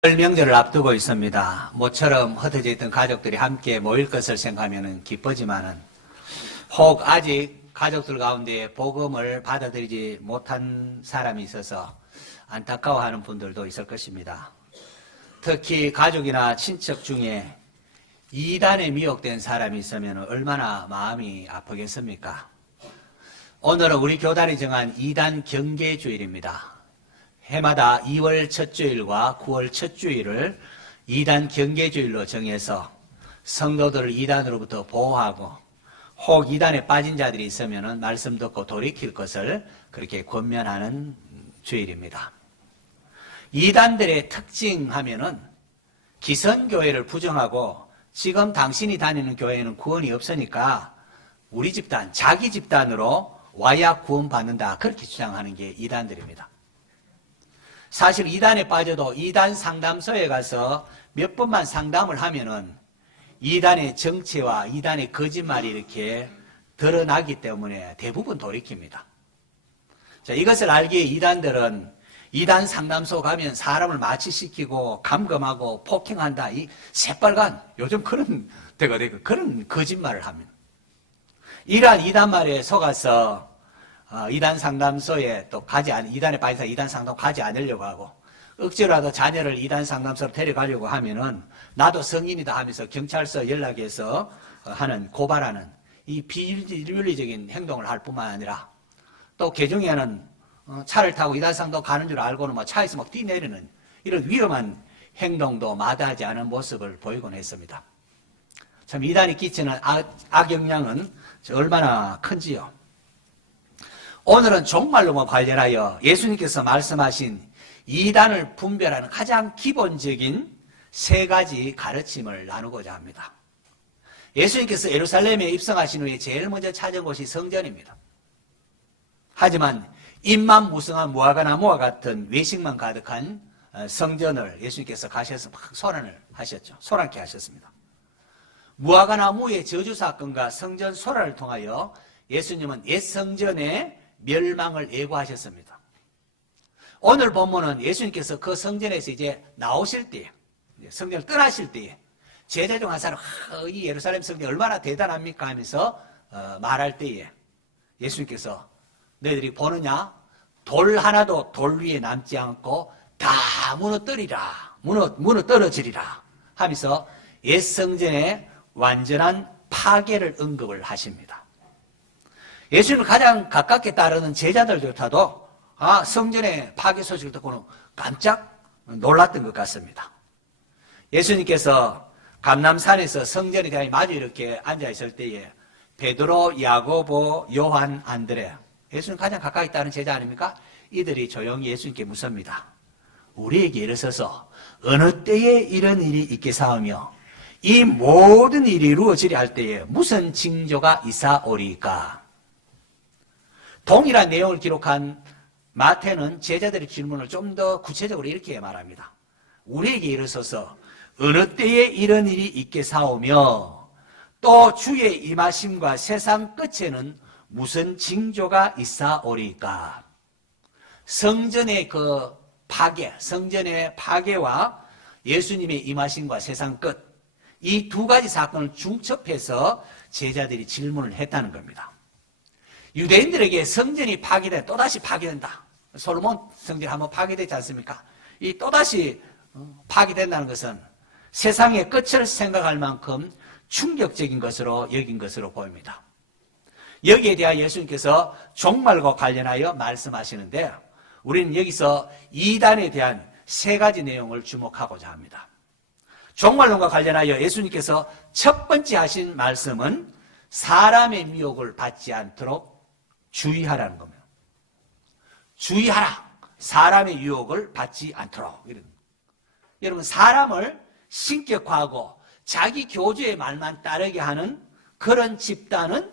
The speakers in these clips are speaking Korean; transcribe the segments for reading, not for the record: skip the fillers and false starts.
설 명절을 앞두고 있습니다. 모처럼 흩어져 있던 가족들이 함께 모일 것을 생각하면 기쁘지만은 혹 아직 가족들 가운데 복음을 받아들이지 못한 사람이 있어서 안타까워하는 분들도 있을 것입니다. 특히 가족이나 친척 중에 이단에 미혹된 사람이 있으면 얼마나 마음이 아프겠습니까? 오늘은 우리 교단이 정한 이단 경계주일입니다. 해마다 2월 첫 주일과 9월 첫 주일을 이단 경계주일로 정해서 성도들을 이단으로부터 보호하고 혹 이단에 빠진 자들이 있으면 말씀 듣고 돌이킬 것을 그렇게 권면하는 주일입니다. 이단들의 특징하면은 기성교회를 부정하고 지금 당신이 다니는 교회에는 구원이 없으니까 우리 집단, 자기 집단으로 와야 구원받는다, 그렇게 주장하는 게 이단들입니다. 사실 이단에 빠져도 이단 상담소에 가서 몇 번만 상담을 하면은 이단의 정체와 이단의 거짓말이 이렇게 드러나기 때문에 대부분 돌이킵니다. 자, 이것을 알기에 이단들은 이단 상담소 가면 사람을 마취시키고 감금하고 폭행한다, 이 새빨간 요즘 그런 데가 되고 그런 거짓말을 합니다. 이러한 이단 말에 속아서 이단 상담소에 또 이단에 빠져서 이단 상담 가지 않으려고 하고 억지로라도 자녀를 이단 상담소로 데려가려고 하면은 나도 성인이다 하면서 경찰서 연락해서 하는 고발하는 이 비윤리적인 행동을 할 뿐만 아니라 또 개중에는 차를 타고 이단 상담 가는 줄 알고는 뭐 차에서 막 뛰내리는 이런 위험한 행동도 마다하지 않은 모습을 보이곤 했습니다. 참 이단이 끼치는 악영향은 얼마나 큰지요. 오늘은 종말론과 관련하여 예수님께서 말씀하신 이단을 분별하는 가장 기본적인 세 가지 가르침을 나누고자 합니다. 예수님께서 예루살렘에 입성하신 후에 제일 먼저 찾은 곳이 성전입니다. 하지만 입만 무성한 무화과나무와 같은 외식만 가득한 성전을 예수님께서 가셔서 막 소란을 하셨죠. 소란케 하셨습니다. 무화과나무의 저주 사건과 성전 소란을 통하여 예수님은 옛 성전의 멸망을 예고하셨습니다. 오늘 본문은 예수님께서 그 성전에서 이제 나오실 때에, 성전을 떠나실 때에 제자 중 한 사람, 이 예루살렘 성전이 얼마나 대단합니까 하면서 말할 때에 예수님께서 너희들이 보느냐? 돌 하나도 돌 위에 남지 않고 다 무너뜨리라 하면서 옛 성전의 완전한 파괴를 언급을 하십니다. 예수님을 가장 가깝게 따르는 제자들조차도 성전의 파괴 소식을 듣고는 깜짝 놀랐던 것 같습니다. 예수님께서 감람산에서 성전에 대해 마주 이렇게 앉아있을 때에 베드로, 야고보, 요한, 안드레, 예수님 가장 가까이 따르는 제자 아닙니까? 이들이 조용히 예수님께 묻습니다. 우리에게 일어서서 어느 때에 이런 일이 있겠사오며 이 모든 일이 이루어지려 할 때에 무슨 징조가 있사오리까? 동일한 내용을 기록한 마태는 제자들의 질문을 좀 더 구체적으로 이렇게 말합니다. 우리에게 일어서서 어느 때에 이런 일이 있겠사오며 또 주의 임하심과 세상 끝에는 무슨 징조가 있사오리까? 성전의 그 파괴, 성전의 파괴와 예수님의 임하심과 세상 끝, 이 두 가지 사건을 중첩해서 제자들이 질문을 했다는 겁니다. 유대인들에게 성전이 파괴돼 또다시 파괴된다. 솔로몬 성전이 한번 파괴되지 않습니까? 이 또다시 파괴된다는 것은 세상의 끝을 생각할 만큼 충격적인 것으로 여긴 것으로 보입니다. 여기에 대해 예수님께서 종말과 관련하여 말씀하시는데 우리는 여기서 이단에 대한 세 가지 내용을 주목하고자 합니다. 종말론과 관련하여 예수님께서 첫 번째 하신 말씀은 사람의 미혹을 받지 않도록 주의하라는 겁니다. 주의하라. 사람의 유혹을 받지 않도록. 여러분, 사람을 신격화하고 자기 교주의 말만 따르게 하는 그런 집단은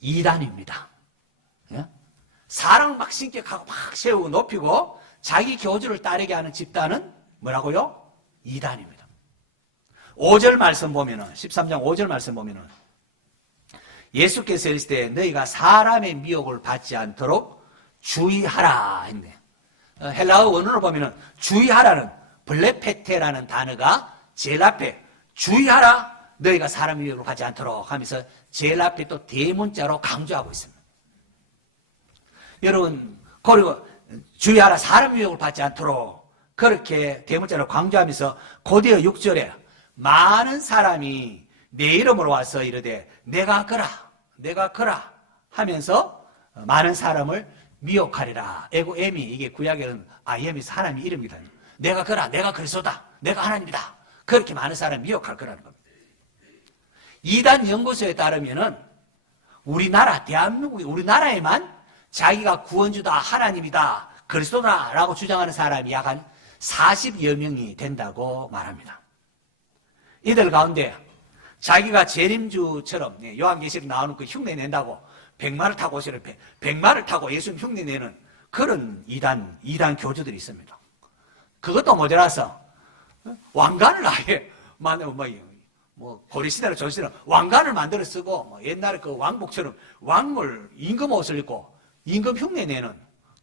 이단입니다. 사람을 막 신격하고 막 세우고 높이고 자기 교주를 따르게 하는 집단은 뭐라고요? 이단입니다. 5절 말씀 보면은, 13장 5절 말씀 보면은 예수께서 이르실 때 너희가 사람의 미혹을 받지 않도록 주의하라 했네. 헬라어 원어로 보면은 주의하라는 블레페테라는 단어가 제일 앞에 주의하라 너희가 사람의 유혹을 받지 않도록 하면서 제일 앞에 또 대문자로 강조하고 있습니다. 여러분 그리고 주의하라 사람의 유혹을 받지 않도록 그렇게 대문자로 강조하면서 고대어 6절에 많은 사람이 내 이름으로 와서 이르되 내가 그라 하면서 많은 사람을 미혹하리라. 에고엠이 이게 구약에는 아이엠이 사람의 이름이다. 내가 그리스도다. 내가 하나님이다. 그렇게 많은 사람을 미혹할 거라는 겁니다. 이단 연구소에 따르면은 우리나라 대한민국이 우리나라에만 자기가 구원주다 하나님이다 그리스도다라고 주장하는 사람이 약 한 40여 명이 된다고 말합니다. 이들 가운데 자기가 재림주처럼 요한계시록 나오는 그 흉내 낸다고 백마를 타고 오시는 백마를 타고 예수님 흉내 내는 그런 이단 교주들이 있습니다. 그것도 모자라서 왕관을 아예 고려시대나 조선시대는 왕관을 만들어 쓰고 옛날에 그 왕복처럼 왕물 임금 옷을 입고 임금 흉내 내는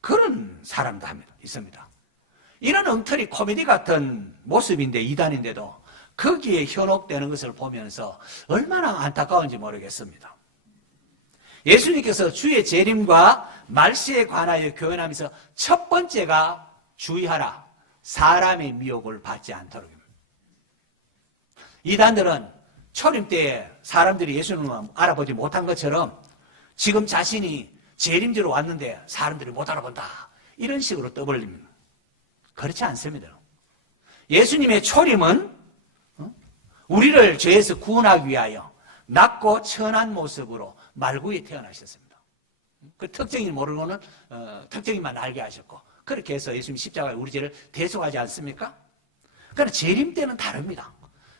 그런 사람도 있습니다. 이런 엉터리 코미디 같은 모습인데 이단인데도 거기에 현혹되는 것을 보면서 얼마나 안타까운지 모르겠습니다. 예수님께서 주의 재림과 말세에 관하여 교훈하면서 첫 번째가 주의하라 사람의 미혹을 받지 않도록입니다. 이단들은 초림 때에 사람들이 예수님을 알아보지 못한 것처럼 지금 자신이 재림주로 왔는데 사람들이 못 알아본다 이런 식으로 떠벌립니다. 그렇지 않습니다. 예수님의 초림은 우리를 죄에서 구원하기 위하여 낮고 천한 모습으로 말구에 태어나셨습니다. 그 특징이 모르고는 특징만 알게 하셨고 그렇게 해서 예수님 십자가에 우리 죄를 대속하지 않습니까? 그러나 재림 때는 다릅니다.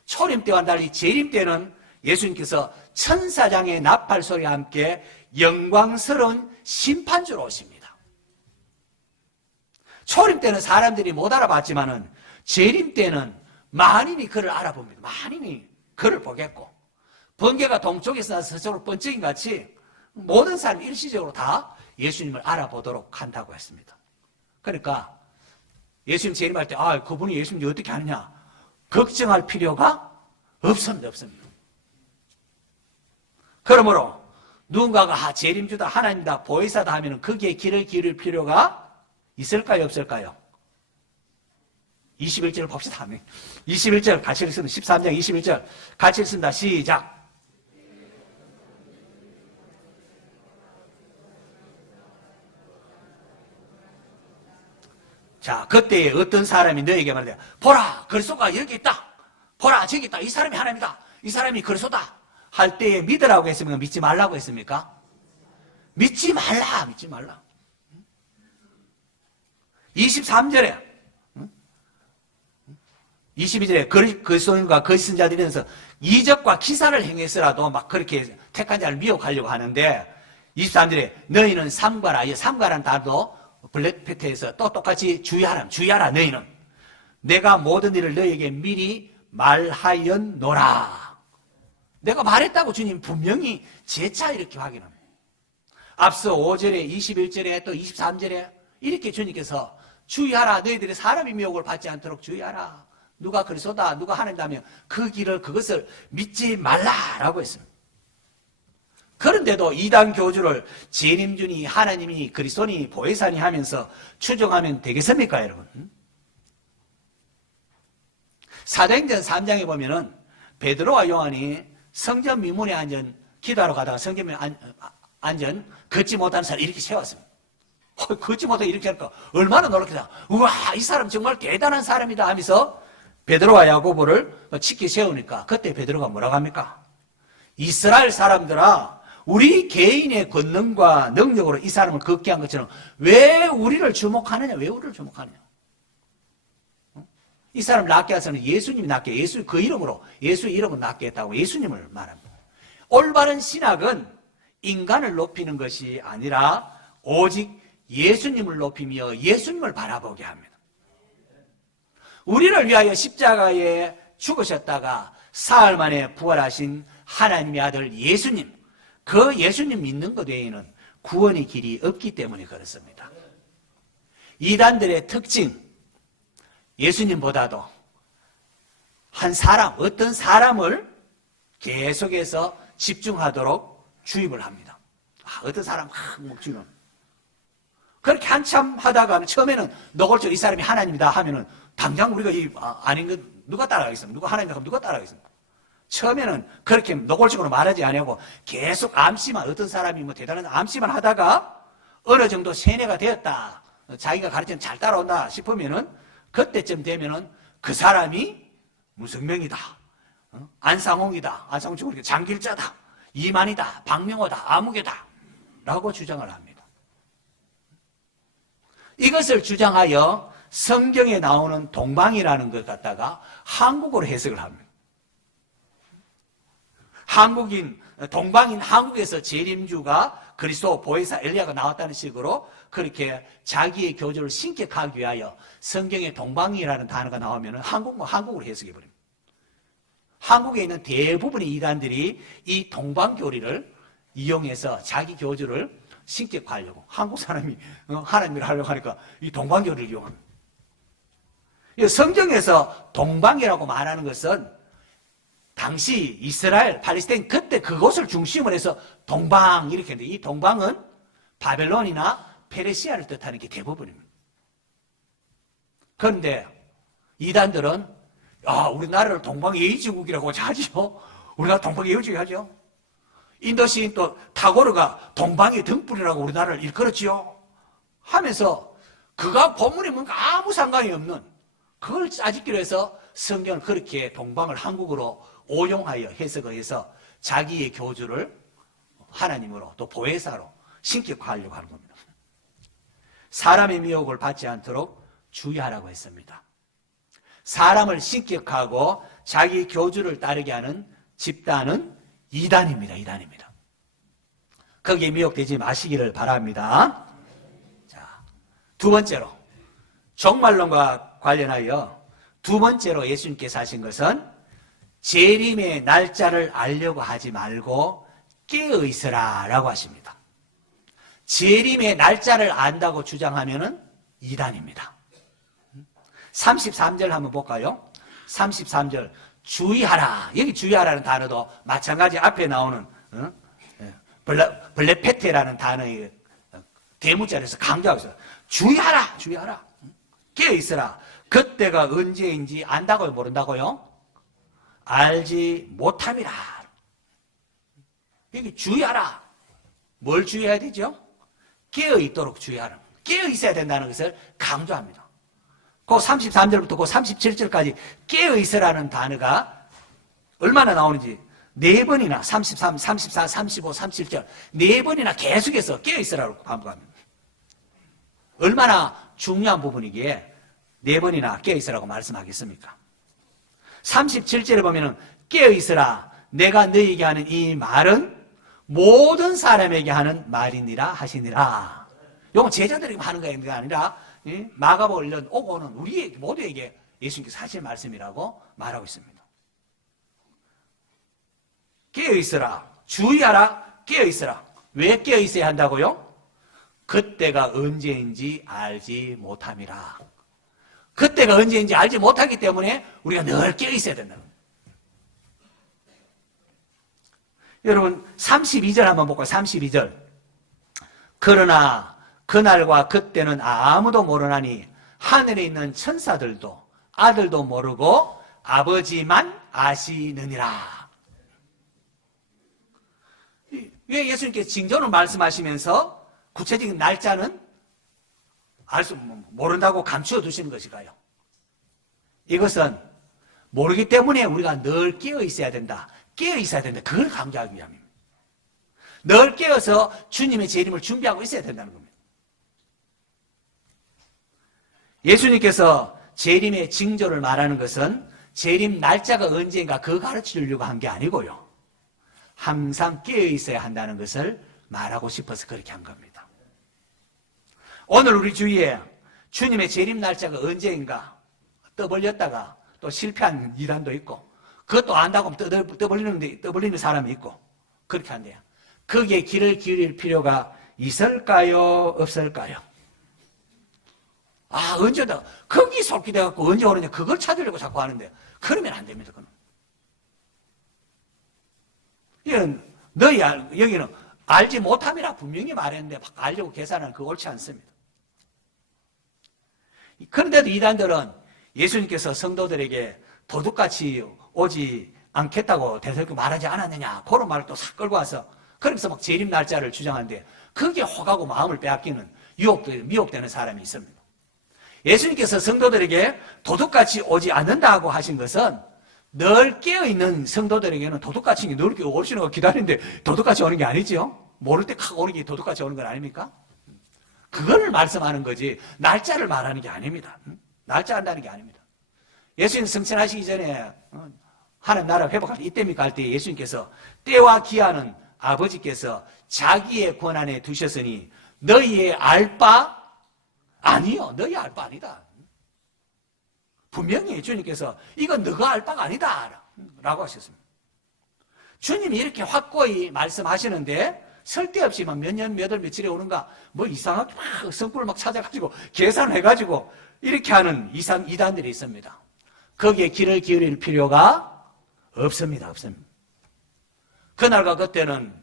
초림 때와 달리 재림 때는 예수님께서 천사장의 나팔 소리와 함께 영광스러운 심판주로 오십니다. 초림 때는 사람들이 못 알아봤지만은 재림 때는 만인이 그를 알아봅니다. 만인이 그를 보겠고 번개가 동쪽에서 나서 서쪽으로 번쩍인 같이 모든 사람이 일시적으로 다 예수님을 알아보도록 한다고 했습니다. 그러니까 예수님 재림할 때 그분이 예수님이 어떻게 하느냐 걱정할 필요가 없습니다. 그러므로 누군가가 재림주다 하나님이다 보혜사다 하면 거기에 귀를 기울일 필요가 있을까요 없을까요? 21절을 봅시다. 21절 같이 읽습니다. 13장 21절 같이 읽습니다. 시작. 자, 그때 어떤 사람이 너에게 말하되 보라 그리스도가 여기 있다. 보라 저기 있다. 이 사람이 하나님이다. 이 사람이 그리스도다. 할 때에 믿으라고 했습니까? 믿지 말라고 했습니까? 믿지 말라. 23절에 22절에 그리스도인과 거짓 선자들이면서 이적과 기사를 행했으라도 막 그렇게 택한 자를 미혹하려고 하는데 23절에 너희는 삼가라. 이 삼가라는 단어도 블랙페트에서 또 똑같이 주의하라 너희는 내가 모든 일을 너희에게 미리 말하였노라. 내가 말했다고 주님 분명히 재차 이렇게 확인합니다. 앞서 5절에 21절에 또 23절에 이렇게 주님께서 주의하라 너희들이 사람의 미혹을 받지 않도록 주의하라. 누가 그리스도다 누가 하나님이라면 그것을 믿지 말라라고 했습니다. 그런데도 이단 교주를 재림주니 하나님이 그리스도니 보혜사니 하면서 추종하면 되겠습니까 여러분? 사도행전 3장에 보면은 베드로와 요한이 성전 미문에 앉은 기도하러 가다가 성전 미문에 앉은 걷지 못하는 사람을 이렇게 세웠습니다. 걷지 못하게 이렇게 하니까 얼마나 놀랐겠다. 우와 이 사람 정말 대단한 사람이다 하면서 베드로와 야고보를 치켜 세우니까 그때 베드로가 뭐라고 합니까? 이스라엘 사람들아 우리 개인의 권능과 능력으로 이 사람을 걷게 한 것처럼 왜 우리를 주목하느냐? 이 사람을 낫게 해서는 예수님이 낫게 그 이름으로 예수의 이름을 낫게 했다고 예수님을 말합니다. 올바른 신학은 인간을 높이는 것이 아니라 오직 예수님을 높이며 예수님을 바라보게 합니다. 우리를 위하여 십자가에 죽으셨다가 사흘 만에 부활하신 하나님의 아들 예수님 그 예수님 믿는 것 외에는 구원의 길이 없기 때문에 그렇습니다. 이단들의 특징 예수님보다도 한 사람, 어떤 사람을 계속해서 집중하도록 주입을 합니다. 어떤 사람 지금 그렇게 한참 하다가 처음에는 노골적으로 이 사람이 하나님이다 하면은 당장 우리가 아닌 것 누가 따라가겠습니까? 누가 하나님이다 하면 누가 따라가겠습니까? 처음에는 그렇게 노골적으로 말하지 아니하고 계속 암시만, 어떤 사람이 뭐 대단한 암시만 하다가 어느 정도 세뇌가 되었다, 자기가 가르치는 잘 따라온다 싶으면은 그때쯤 되면은 그 사람이 문성명이다, 안상홍이다, 안상홍 죽으니까 장길자다, 이만이다, 박명호다, 아무개다 라고 주장을 합니다. 이것을 주장하여 성경에 나오는 동방이라는 것 갖다가 한국어로 해석을 합니다. 동방인 한국에서 재림주가 그리스도 보혜사 엘리야가 나왔다는 식으로 그렇게 자기의 교주를 신격하기 위하여 성경에 동방이라는 단어가 나오면 한국으로 해석해버립니다. 한국에 있는 대부분의 이단들이 이 동방교리를 이용해서 자기 교주를 신격화하려고, 한국 사람이 하나님을 하려고 하니까 이 동방교리를 이용합니다. 성경에서 동방이라고 말하는 것은 당시 이스라엘, 팔레스타인 그때 그곳을 중심으로 해서 동방 이렇게 했는데, 이 동방은 바벨론이나 페르시아를 뜻하는 게 대부분입니다. 그런데 이단들은 우리나라를 동방예의지국이라고 하죠. 우리나라 동방예의지국 하죠. 인도시인 또 타고르가 동방의 등불이라고 우리나라를 일컬었지요 하면서 그가 본문에 뭔가 아무 상관이 없는 그걸 짜집기로 해서 성경을 그렇게 동방을 한국어로 오용하여 해석을 해서 자기의 교주를 하나님으로 또 보혜사로 신격화하려고 하는 겁니다. 사람의 미혹을 받지 않도록 주의하라고 했습니다. 사람을 신격하고 자기 교주를 따르게 하는 집단은 이단입니다. 이단입니다. 거기에 미혹되지 마시기를 바랍니다. 자, 두 번째로 종말론과 관련하여 두 번째로 예수님께서 하신 것은 재림의 날짜를 알려고 하지 말고 깨어 있으라 라고 하십니다. 재림의 날짜를 안다고 주장하면은 이단입니다. 33절 한번 볼까요? 33절 주의하라. 여기 주의하라는 단어도 마찬가지 앞에 나오는 블레페테라는 단어의 대문자에서 강조하고 있어요. 주의하라. 주의하라. 깨어 있으라. 그때가 언제인지 안다고요? 모른다고요? 알지 못함이라. 여기 주의하라. 뭘 주의해야 되죠? 깨어 있도록 주의하라. 깨어 있어야 된다는 것을 강조합니다. 그 33절부터 그 37절까지 깨어 있으라는 단어가 얼마나 나오는지 네 번이나 33, 34, 35, 37절 네 번이나 계속해서 깨어 있으라고 반복합니다. 얼마나 중요한 부분이기에 네 번이나 깨어 있으라고 말씀하겠습니까? 37절에 보면은 깨어 있으라. 내가 너희에게 하는 이 말은 모든 사람에게 하는 말이니라 하시니라. 이건 제자들에게 하는 게 아니라 마가복음 오고는 우리 모두에게 예수님께서 하실 말씀이라고 말하고 있습니다. 깨어 있으라. 주의하라. 깨어 있으라. 왜 깨어 있어야 한다고요? 그때가 언제인지 알지 못함이라. 그때가 언제인지 알지 못하기 때문에 우리가 늘 깨어 있어야 된다는 거예요. 여러분 32절 한번 볼까요? 32절. 그러나 그날과 그때는 아무도 모르나니 하늘에 있는 천사들도 아들도 모르고 아버지만 아시느니라. 왜 예수님께서 징조를 말씀하시면서 구체적인 날짜는 모른다고 감추어 두시는 것일까요? 이것은 모르기 때문에 우리가 늘 깨어 있어야 된다. 깨어 있어야 된다. 그걸 강조하기 위함입니다. 늘 깨어서 주님의 재림을 준비하고 있어야 된다는 겁니다. 예수님께서 재림의 징조를 말하는 것은 재림 날짜가 언제인가 그거 가르쳐 주려고 한 게 아니고요. 항상 깨어 있어야 한다는 것을 말하고 싶어서 그렇게 한 겁니다. 오늘 우리 주위에 주님의 재림 날짜가 언제인가 떠벌렸다가 또 실패한 이단도 있고 그것도 안다고 떠벌리는 사람이 있고 그렇게 한대요. 거기에 귀를 기울일 필요가 있을까요? 없을까요? 아, 언제 온다. 거기 솔깃해갖고 언제 오느냐. 그걸 찾으려고 자꾸 하는데, 그러면 안 됩니다. 그건. 이건, 여기는 알지 못함이라 분명히 말했는데, 알려고 계산하는 그거 옳지 않습니다. 그런데도 이단들은 예수님께서 성도들에게 도둑같이 오지 않겠다고 대설교 말하지 않았느냐. 그런 말을 또 싹 끌고 와서, 그러면서 막 재림 날짜를 주장하는데, 그게 혹하고 마음을 빼앗기는 미혹되는 사람이 있습니다. 예수님께서 성도들에게 도둑같이 오지 않는다고 하신 것은 늘 깨어있는 성도들에게는 도둑같이 늘 오시는 거 기다리는데 도둑같이 오는 게 아니죠. 모를 때 칵 오는 게 도둑같이 오는 건 아닙니까? 그걸 말씀하는 거지 날짜를 말하는 게 아닙니다. 날짜 한다는 게 아닙니다. 예수님 승천하시기 전에 하나님 나라 회복할 이때입니까 할 때 예수님께서 때와 기한은 아버지께서 자기의 권한에 두셨으니 너희의 알 바 아니요. 너희 알 바 아니다. 분명히 주님께서 이건 너가 알 바가 아니다 라고 하셨습니다. 주님이 이렇게 확고히 말씀하시는데 쓸데없이 막 몇 년, 몇 월, 며칠에 오는가 뭐 이상하게 막 성구를 막 찾아가지고 계산해가지고 이렇게 하는 이단들이 있습니다. 거기에 귀를 기울일 필요가 없습니다. 없습니다. 그날과 그때는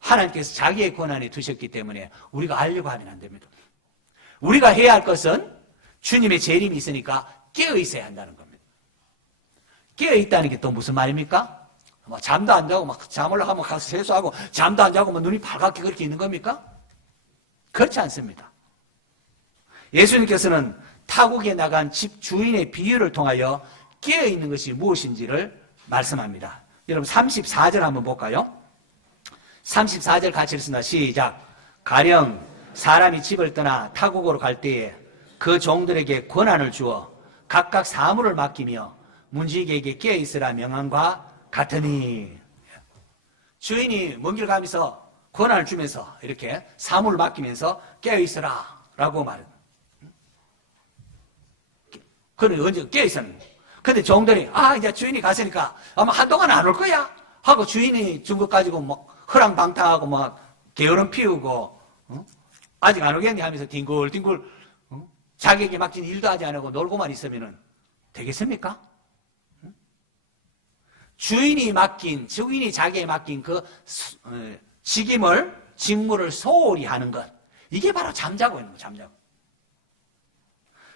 하나님께서 자기의 권한에 두셨기 때문에 우리가 알려고 하면 안 됩니다. 우리가 해야 할 것은 주님의 재림이 있으니까 깨어 있어야 한다는 겁니다. 깨어 있다는 게 또 무슨 말입니까? 뭐 잠도 안 자고 막 잠을 하면 가서 세수하고 잠도 안 자고 뭐 눈이 발갛게 그렇게 있는 겁니까? 그렇지 않습니다. 예수님께서는 타국에 나간 집 주인의 비유를 통하여 깨어 있는 것이 무엇인지를 말씀합니다. 여러분 34절 한번 볼까요? 34절 같이 읽습니다. 시작. 가령 사람이 집을 떠나 타국으로 갈 때에 그 종들에게 권한을 주어 각각 사물을 맡기며 문지기에게 깨어있으라 명함과 같으니 주인이 먼 길 가면서 권한을 주면서 이렇게 사물을 맡기면서 깨어있으라 라고 말합니다. 그래 언제 깨어있었는데 근데 종들이 이제 주인이 갔으니까 아마 한동안 안 올 거야 하고 주인이 준 것 가지고 막 허랑방탕하고 막 게으름 피우고 아직 안 오겠니 하면서 뒹굴뒹굴 자기에게 맡긴 일도 하지 않고 놀고만 있으면 되겠습니까? 주인이 자기에게 맡긴 그 직무를 소홀히 하는 것 이게 바로 잠자고 있는 거예요. 잠자고.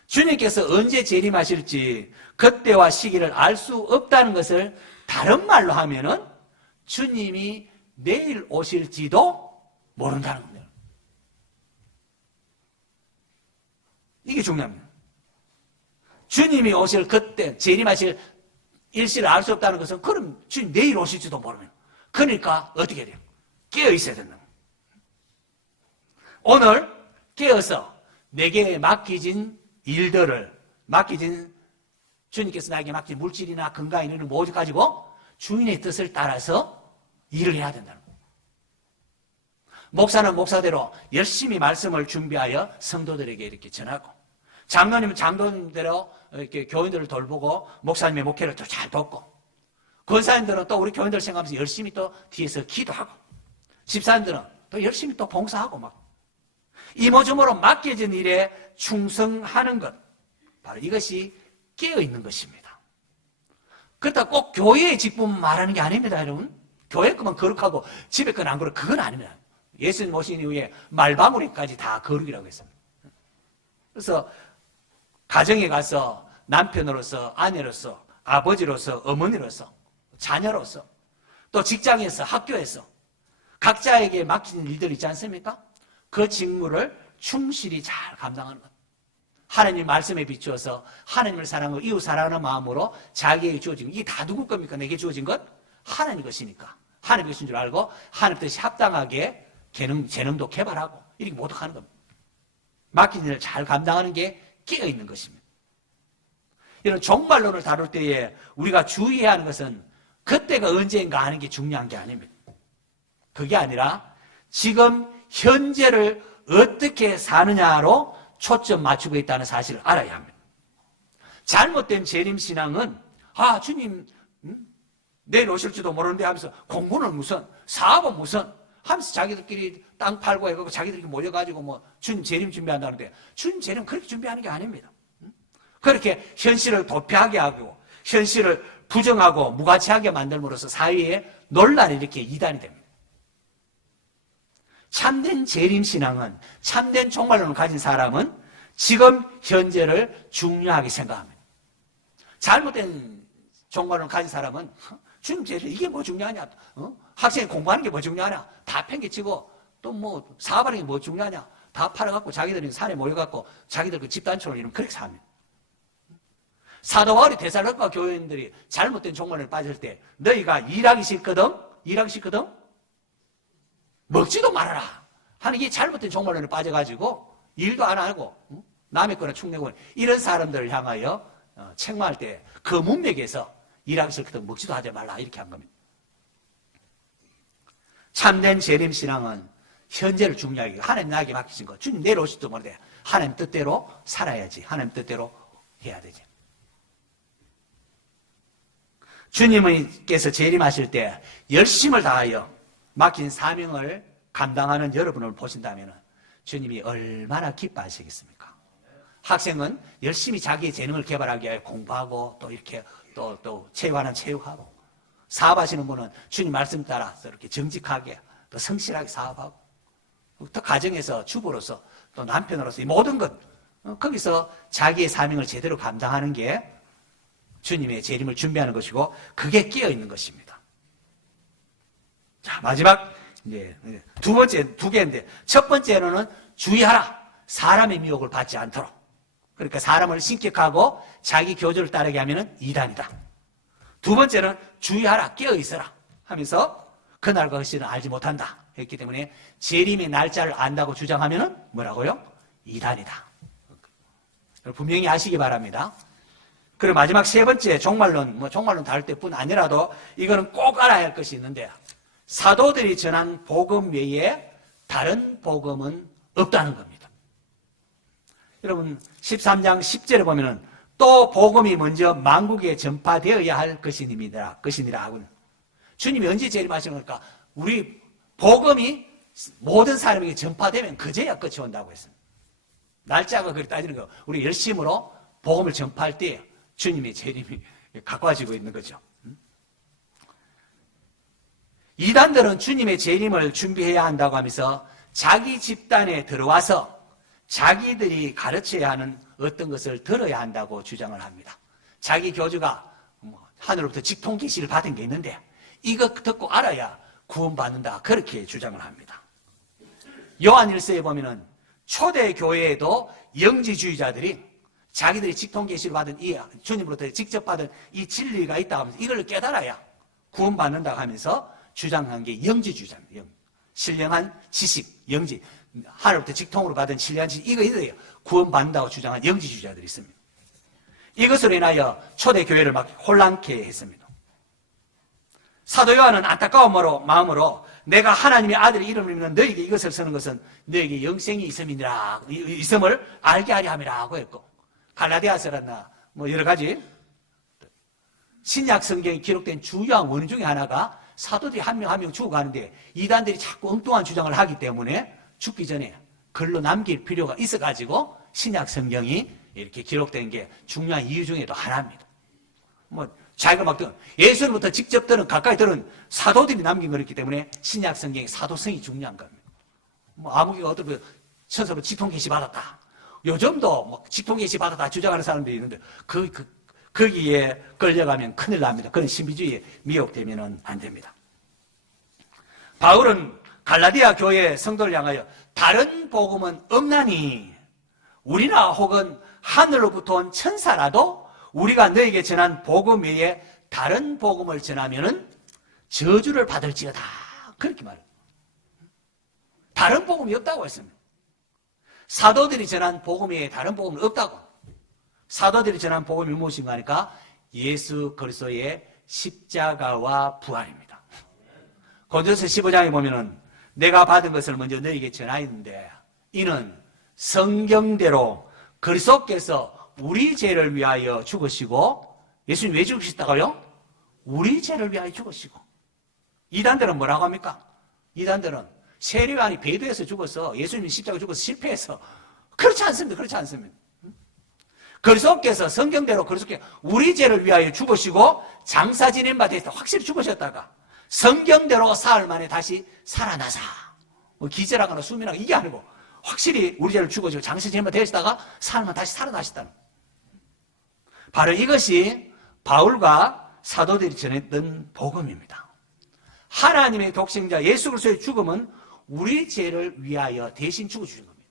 주님께서 언제 재림하실지 그때와 시기를 알 수 없다는 것을 다른 말로 하면은 주님이 내일 오실지도 모른다는 겁니다. 이게 중요합니다. 주님이 오실 그때 재림하실 일시를 알 수 없다는 것은 그럼 주님 내일 오실지도 모르면 그러니까 어떻게 돼요? 깨어 있어야 된다. 오늘 깨어서 내게 맡기진 일들을 주님께서 나에게 맡긴 물질이나 건강이나 이런 모두 가지고 주인의 뜻을 따라서 일을 해야 된다는 거예요. 목사는 목사대로 열심히 말씀을 준비하여 성도들에게 이렇게 전하고 장로님은 장로님대로 이렇게 교인들을 돌보고 목사님의 목회를 또 잘 돕고 권사님들은 또 우리 교인들 생각하면서 열심히 또 뒤에서 기도하고 집사님들은 또 열심히 또 봉사하고 막 이모저모로 맡겨진 일에 충성하는 것 바로 이것이 깨어있는 것입니다. 그렇다고 꼭 교회의 직분 말하는 게 아닙니다. 여러분 교회 것만 거룩하고 집에 건 안 거룩 그건 아닙니다. 예수님 오신 이후에 말바구니까지 다 거룩이라고 했습니다. 그래서 가정에 가서 남편으로서 아내로서 아버지로서 어머니로서 자녀로서 또 직장에서 학교에서 각자에게 맡긴 일들 있지 않습니까? 그 직무를 충실히 잘 감당하는 것. 하나님 말씀에 비추어서 하나님을 사랑하고 이웃 사랑하는 마음으로 자기에게 주어진 것. 이게 다 누구 겁니까? 내게 주어진 것? 하나님 것이니까. 하나님 것인 줄 알고 하나님 뜻이 합당하게 재능도 개발하고 이렇게 모두 하는 겁니다. 맡긴 일을 잘 감당하는 게 깨어있는 것입니다. 이런 종말론을 다룰 때에 우리가 주의해야 하는 것은 그때가 언제인가 하는 게 중요한 게 아닙니다. 그게 아니라 지금 현재를 어떻게 사느냐로 초점 맞추고 있다는 사실을 알아야 합니다. 잘못된 재림신앙은 주님 내일 오실지도 모르는데 하면서 공부는 무슨 사업은 무슨 하면서 자기들끼리 땅 팔고 해가지고 자기들끼리 모여가지고 뭐 주님 재림 준비한다는데 주님 재림 그렇게 준비하는 게 아닙니다. 그렇게 현실을 도피하게 하고 현실을 부정하고 무가치하게 만들므로써 사회에 논란이 이렇게 이단이 됩니다. 참된 재림신앙은 참된 종말론을 가진 사람은 지금 현재를 중요하게 생각합니다. 잘못된 종말론을 가진 사람은 주님 재림 이게 뭐 중요하냐, 학생이 공부하는 게 뭐 중요하냐, 다 팽개치고 또 뭐 사업하는 게 뭐 중요하냐, 다 팔아갖고 자기들이 산에 모여갖고 자기들 그 집단처럼 이러면 그렇게 삽니다. 사도 바울이 데살로니가 교회인들이 잘못된 종말론에 빠질 때 너희가 일하기 싫거든 먹지도 말아라 하는 게 잘못된 종말론에 빠져가지고 일도 안 하고 남의 거나 축내고 이런 사람들을 향하여 책망할 때 그 문맥에서 일하기 싫거든 먹지도 하지 말라 이렇게 한 겁니다. 참된 재림신앙은 현재를 중요하게 하나님 나에게 맡기신 거 주님 내려오실지도 모르는데 하나님 뜻대로 살아야지 하나님 뜻대로 해야 되지. 주님께서 재림하실 때 열심을 다하여 맡긴 사명을 감당하는 여러분을 보신다면 주님이 얼마나 기뻐하시겠습니까? 학생은 열심히 자기의 재능을 개발하기 위해 공부하고 또 이렇게 또 체육하는 체육하고 사업하시는 분은 주님 말씀 따라서 이렇게 정직하게 또 성실하게 사업하고 또 가정에서 주부로서 또 남편으로서 이 모든 것 거기서 자기의 사명을 제대로 감당하는 게 주님의 재림을 준비하는 것이고 그게 끼어 있는 것입니다. 자, 마지막 이제 두 번째 두 개인데 첫 번째로는 주의하라. 사람의 미혹을 받지 않도록. 그러니까 사람을 신격하고 자기 교조를 따르게 하면은 이단이다. 두 번째는 주의하라. 깨어 있어라 하면서 그날과 그 시는 알지 못한다 했기 때문에 재림의 날짜를 안다고 주장하면은 뭐라고요? 이단이다. 분명히 아시기 바랍니다. 그리고 마지막 세 번째 종말론, 종말론 다룰 때뿐 아니라도 이거는 꼭 알아야 할 것이 있는데 사도들이 전한 복음 외에 다른 복음은 없다는 겁니다. 여러분 13장 10절에 보면은 또 복음이 먼저 만국에 전파되어야 할 것이니라 하고는 주님이 언제 재림하시는 걸까? 우리 복음이 모든 사람에게 전파되면 그제야 끝이 온다고 했습니다. 날짜가 그렇게 따지는 거 우리 열심으로 복음을 전파할 때 주님의 재림이 가까워지고 있는 거죠. 이단들은 주님의 재림을 준비해야 한다고 하면서 자기 집단에 들어와서 자기들이 가르쳐야 하는 어떤 것을 들어야 한다고 주장을 합니다. 자기 교주가 하늘로부터 직통 계시를 받은 게 있는데 이거 듣고 알아야 구원받는다 그렇게 주장을 합니다. 요한 1서에 보면은 초대 교회에도 영지주의자들이 자기들이 직통 계시를 받은 이 주님으로부터 직접 받은 이 진리가 있다고 하면서 이걸 깨달아야 구원받는다고 하면서 주장한 게 영지주의자입니다. 신령한 지식, 영지, 하늘부터 직통으로 받은 신령한 지식 이거 있어요. 구원받는다고 주장한 영지주의자들이 있습니다. 이것으로 인하여 초대 교회를 막 혼란케 했습니다. 사도 요한은 안타까운 마음으로 내가 하나님의 아들의 이름을 믿는 너에게 이것을 쓰는 것은 너에게 영생이 있음을 알게 하려 함이라고 했고 갈라디아서라나 여러 가지 신약 성경에 기록된 주요한 원인 중에 하나가 사도들이 한 명 한 명 죽어가는데 이단들이 자꾸 엉뚱한 주장을 하기 때문에 죽기 전에 글로 남길 필요가 있어가지고 신약 성경이 이렇게 기록된 게 중요한 이유 중에도 하나입니다. 자기가 막 예수로부터 직접 들은 가까이 들은 사도들이 남긴 거였기 때문에 신약 성경의 사도성이 중요한 겁니다. 아무개가 어떤 천사로 직통 계시 받았다. 요즘도 직통 계시 받았다 주장하는 사람들이 있는데 거기에 끌려가면 큰일 납니다. 그런 신비주의에 미혹되면 안 됩니다. 바울은 갈라디아 교회 성도를 향하여 다른 복음은 없나니 우리나 혹은 하늘로부터 온 천사라도 우리가 너에게 전한 복음 외에 다른 복음을 전하면은 저주를 받을지어다. 그렇게 말해요. 다른 복음이 없다고 했습니다. 사도들이 전한 복음 외에 다른 복음은 없다고. 사도들이 전한 복음이 무엇인가 하니까 예수 그리스도의 십자가와 부활입니다. 고린도서 15장에 보면은 내가 받은 것을 먼저 너에게 전하였는데 이는 성경대로 그리스도께서 우리 죄를 위하여 죽으시고 예수님 왜 죽으셨다고요? 우리 죄를 위하여 죽으시고 이단들은 뭐라고 합니까? 이단들은 세례요한이 배도에서 죽어서 예수님이 십자가 죽어서 실패해서 그렇지 않습니다. 그렇지 않습니다. 그리스도께서 성경대로 그리스도께 우리 죄를 위하여 죽으시고 장사 지낸 바 되서 확실히 죽으셨다가 성경대로 사흘 만에 다시 살아나사 뭐 기절하거나 수면하거나 이게 아니고 확실히 우리 죄를 죽으시고 장사 지낸 바 되시다가 사흘 만에 다시 살아나셨다는 바로 이것이 바울과 사도들이 전했던 복음입니다. 하나님의 독생자 예수 그리스도의 죽음은 우리 죄를 위하여 대신 죽어주신 겁니다.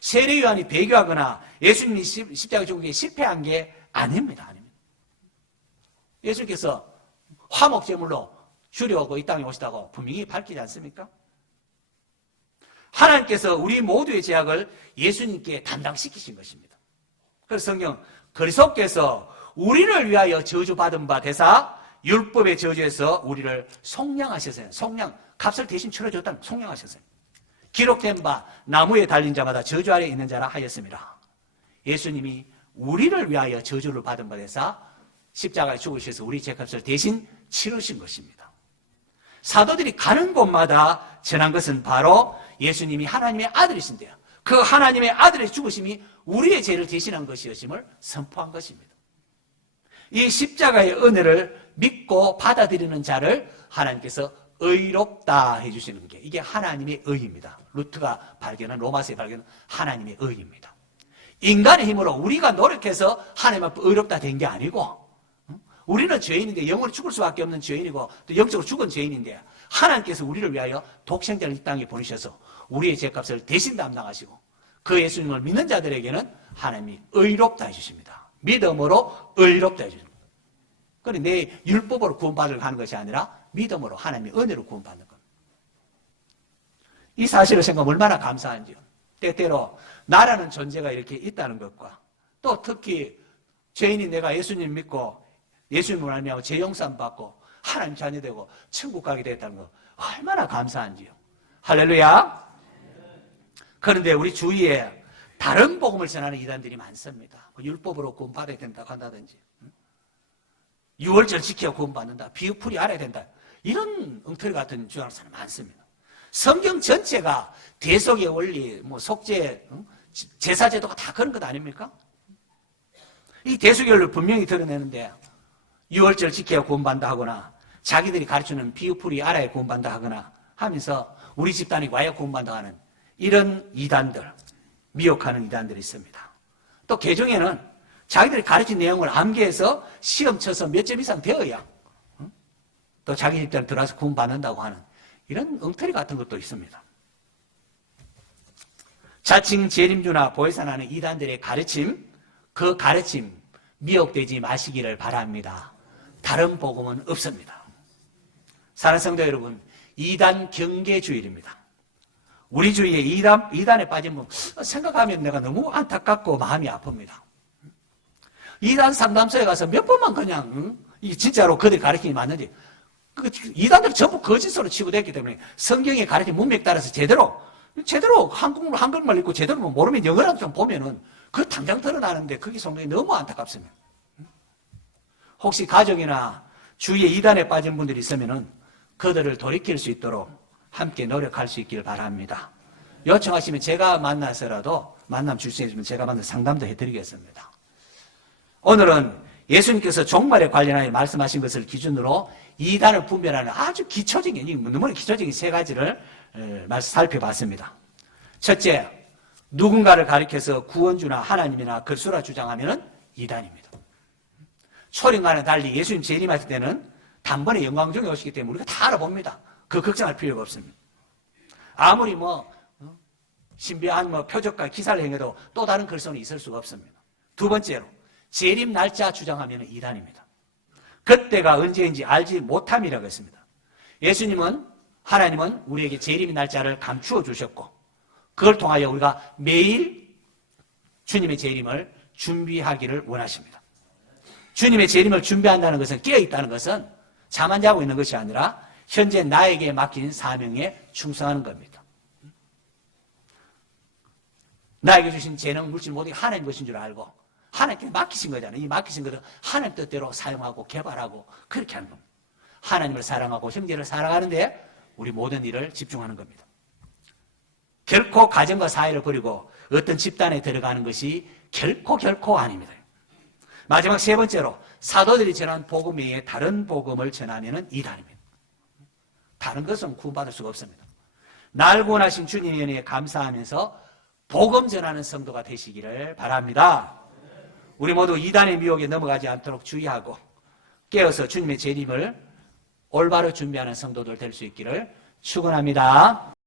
세례요한이 배교하거나 예수님이 십자가 죽은 게 실패한 게 아닙니다. 예수님께서 화목제물로 주려고 이 땅에 오시다고 분명히 밝히지 않습니까? 하나님께서 우리 모두의 죄악을 예수님께 담당시키신 것입니다. 그래서 성경 그리스도께서 우리를 위하여 저주받은 바 되사 율법의 저주에서 우리를 속량하셨어요. 속량, 값을 대신 치러줬다는 속량하셨어요. 기록된 바 나무에 달린 자마다 저주 아래 있는 자라 하였습니다. 예수님이 우리를 위하여 저주를 받은 바 되사 십자가에 죽으셔서 우리 죄값을 대신 치르신 것입니다. 사도들이 가는 곳마다 전한 것은 바로 예수님이 하나님의 아들이신데요. 그 하나님의 아들의 죽으심이 우리의 죄를 대신한 것이었음을 선포한 것입니다. 이 십자가의 은혜를 믿고 받아들이는 자를 하나님께서 의롭다 해주시는 게 이게 하나님의 의입니다. 루트가 발견한 로마서에 발견한 하나님의 의입니다. 인간의 힘으로 우리가 노력해서 하나님 앞에 의롭다 된 게 아니고 우리는 죄인인데 영원히 죽을 수밖에 없는 죄인이고 또 영적으로 죽은 죄인인데 하나님께서 우리를 위하여 독생자를 이 땅에 보내셔서 우리의 죄값을 대신 담당하시고 그 예수님을 믿는 자들에게는 하나님이 의롭다 해주십니다. 믿음으로 의롭다 해주십니다. 그런데 내 율법으로 구원받으러 가는 것이 아니라 믿음으로 하나님의 은혜로 구원받는 겁니다. 이 사실을 생각하면 얼마나 감사한지요. 때때로 나라는 존재가 이렇게 있다는 것과 또 특히 죄인인 내가 예수님 믿고 예수님을 알며 죄 용서함 받고 하나님 자녀 되고 천국 가게 됐다는 거 얼마나 감사한지요. 할렐루야. 그런데 우리 주위에 다른 복음을 전하는 이단들이 많습니다. 율법으로 구원받아야 된다고 한다든지 유월절 지켜 구원받는다. 비유풀이 알아야 된다. 이런 엉터리 같은 주장하는 사람 많습니다. 성경 전체가 대속의 원리, 속죄, 제사제도가 다 그런 것 아닙니까? 이 대속의 원리를 분명히 드러내는데 유월절 지켜야 구원받는다 하거나 자기들이 가르치는 비유풀이 알아야 구원받는다 하거나 하면서 우리 집단이 와야 구원받는다 하는 이런 이단들, 미혹하는 이단들이 있습니다. 또 개종에는 자기들이 가르친 내용을 암기해서 시험 쳐서 몇 점 이상 되어야 또 자기 집단에 들어와서 구원받는다고 하는 이런 엉터리 같은 것도 있습니다. 자칭 재림주나 보혜사나는 이단들의 가르침, 그 가르침 미혹되지 마시기를 바랍니다. 다른 복음은 없습니다. 사랑하는 성도 여러분, 이단 경계주일입니다. 우리 주위에 이단에 빠지면 생각하면 내가 너무 안타깝고 마음이 아픕니다. 이단 상담소에 가서 몇 번만 그냥 진짜로 그들이 가르침이 맞는지 이단들 전부 거짓으로 치부됐기 때문에 성경의 가르침 문맥 따라서 제대로 한국말 읽고 제대로 모르면 영어라도 좀 보면은 그 당장 드러나는데 그게 성경이 너무 안타깝습니다. 혹시 가정이나 주위에 이단에 빠진 분들이 있으면은 그들을 돌이킬 수 있도록 함께 노력할 수 있길 바랍니다. 요청하시면 제가 만나서라도 만남 줄 수 있으면 제가 만나서 상담도 해드리겠습니다. 오늘은 예수님께서 종말에 관련하여 말씀하신 것을 기준으로 이단을 분별하는 아주 기초적인, 너무나 기초적인 세 가지를 살펴봤습니다. 첫째, 누군가를 가리켜서 구원주나 하나님이나 그리스도라 주장하면 이단입니다. 초림과는 달리 예수님 재림하실 때는 단번에 영광 중에 오시기 때문에 우리가 다 알아봅니다. 그 걱정할 필요가 없습니다. 아무리 신비한 표적과 기사를 행해도 또 다른 그리스도는 있을 수가 없습니다. 두 번째로, 재림 날짜 주장하면 이단입니다. 그때가 언제인지 알지 못함이라고 했습니다. 하나님은 우리에게 재림 날짜를 감추어 주셨고 그걸 통하여 우리가 매일 주님의 재림을 준비하기를 원하십니다. 주님의 재림을 준비한다는 것은 깨어있다는 것은 잠 안 자고 있는 것이 아니라 현재 나에게 맡긴 사명에 충성하는 겁니다. 나에게 주신 재능, 물질 모두 하나님 것인 줄 알고 하나님께 맡기신 거잖아요. 이 맡기신 것을 하나님 뜻대로 사용하고 개발하고 그렇게 하는 겁니다. 하나님을 사랑하고 형제를 사랑하는데 우리 모든 일을 집중하는 겁니다. 결코 가정과 사회를 버리고 어떤 집단에 들어가는 것이 결코 아닙니다. 마지막 세 번째로 사도들이 전한 복음 외에 다른 복음을 전하면 이단입니다. 다른 것은 구원받을 수가 없습니다. 날 구원하신 주님의 은혜에 감사하면서 복음 전하는 성도가 되시기를 바랍니다. 우리 모두 이단의 미혹에 넘어가지 않도록 주의하고 깨어서 주님의 재림을 올바로 준비하는 성도들 될 수 있기를 축원합니다.